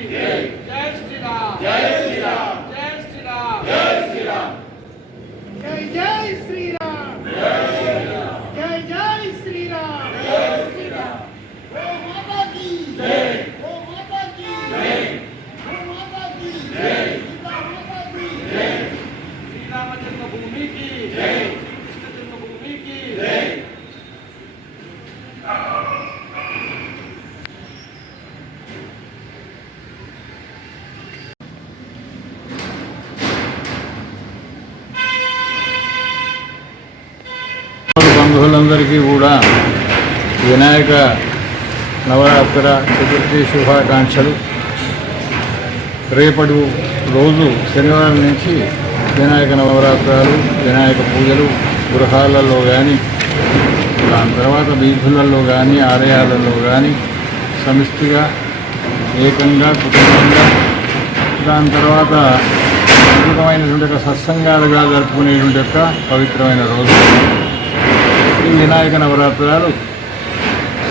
He బంధువులందరికీ కూడా వినాయక నవరాత్ర చతుర్థి శుభాకాంక్షలు. రేపటి రోజు శనివారం నుంచి వినాయక నవరాత్రాలు వినాయక పూజలు గృహాలలో కానీ దాని తర్వాత వీధులలో కానీ ఆలయాలలో కానీ సమిష్టిగా ఏకంగా కుటుంబంగా దాని తర్వాత అద్భుతమైనటువంటి ఒక సత్సంగాలుగా జరుపుకునేటువంటి యొక్క పవిత్రమైన రోజు. ఈ వినాయక నవరాత్రాలు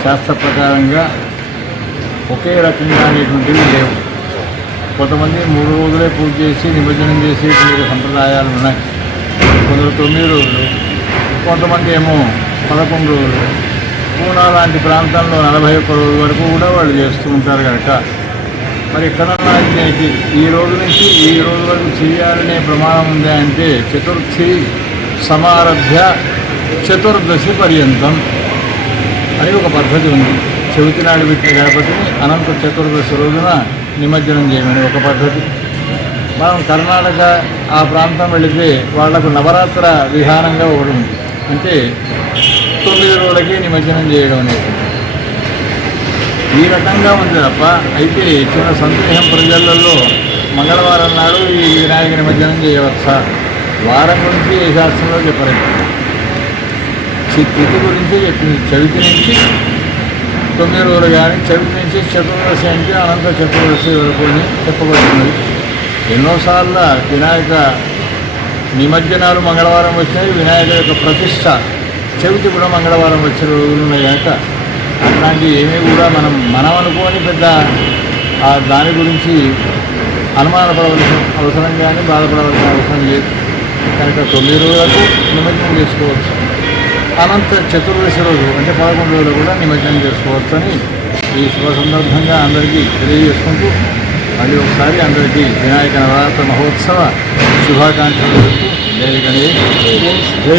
శాస్త్ర ప్రకారంగా ఒకే రకంగా అనేటువంటివి లేవు. కొంతమంది మూడు రోజులే పూజ చేసి నిమజ్జనం చేసేటువంటి సంప్రదాయాలు ఉన్నాయి. కొందరు తొమ్మిది రోజులు కొంతమంది ఏమో పదకొండు రోజులు. పూనా లాంటి ప్రాంతంలో నలభై ఒక్క రోజుల వరకు కూడా వాళ్ళు చేస్తూ ఉంటారు కనుక. మరి ఎక్కడన్నా దీనికి ఈ రోజు నుంచి ఈ రోజు వరకు చేయాలనే ప్రమాణం ఉందా అంటే చతుర్థి సమారభ్య చతుర్దశి పర్యంతం. అని ఒక పద్ధతి ఉంది. చవితి నాడు పెట్టిన గణపతిని అనంత చతుర్దశి రోజున నిమజ్జనం చేయమని ఒక పద్ధతి. మనం కర్ణాటక ఆ ప్రాంతం వెళితే వాళ్ళకు నవరాత్ర విధానంగా ఒకటి ఉంది. అంటే తొమ్మిది రోజులకి నిమజ్జనం చేయడం అనేది. ఈ రకంగా ఉంది తప్ప అయితే చిన్న సందేహం ప్రజలలో మంగళవారం నాడు ఈ వినాయక నిమజ్జనం చేయవచ్చా? వారం గురించి ఏ శాస్త్రంలో చెప్పలేదు. ఈ తిథి గురించి చెప్పింది చవితి నుంచి తొమ్మిది రోజులు కానీ చవితి నుంచి చతుర్దశి అంటే అనంత చతుర్దశి వరకు అని చెప్పబడుతున్నది. ఎన్నోసార్లు వినాయక నిమజ్జనాలు మంగళవారం వచ్చినాయి. వినాయక యొక్క ప్రతిష్ట చవితి కూడా మంగళవారం వచ్చిన రోజులు ఉన్నాయి కనుక అట్లాంటివి ఏమీ కూడా మనం మనం అనుకోని పెద్ద దాని గురించి అనుమానపడవలసిన అవసరం కానీ బాధపడవలసిన అవసరం లేదు. కనుక తొమ్మిది రోజులకు నిమజ్జనం చేసుకోవచ్చు. అనంత చతుర్దశి రోజు అంటే పదకొండు రోజులు కూడా నిమజ్జనం చేసుకోవచ్చు అని ఈ శుభ సందర్భంగా అందరికీ తెలియజేసుకుంటూ మళ్ళీ ఒకసారి అందరికీ వినాయక నవరాత్రి మహోత్సవ శుభాకాంక్షలు జై గణేష్. జై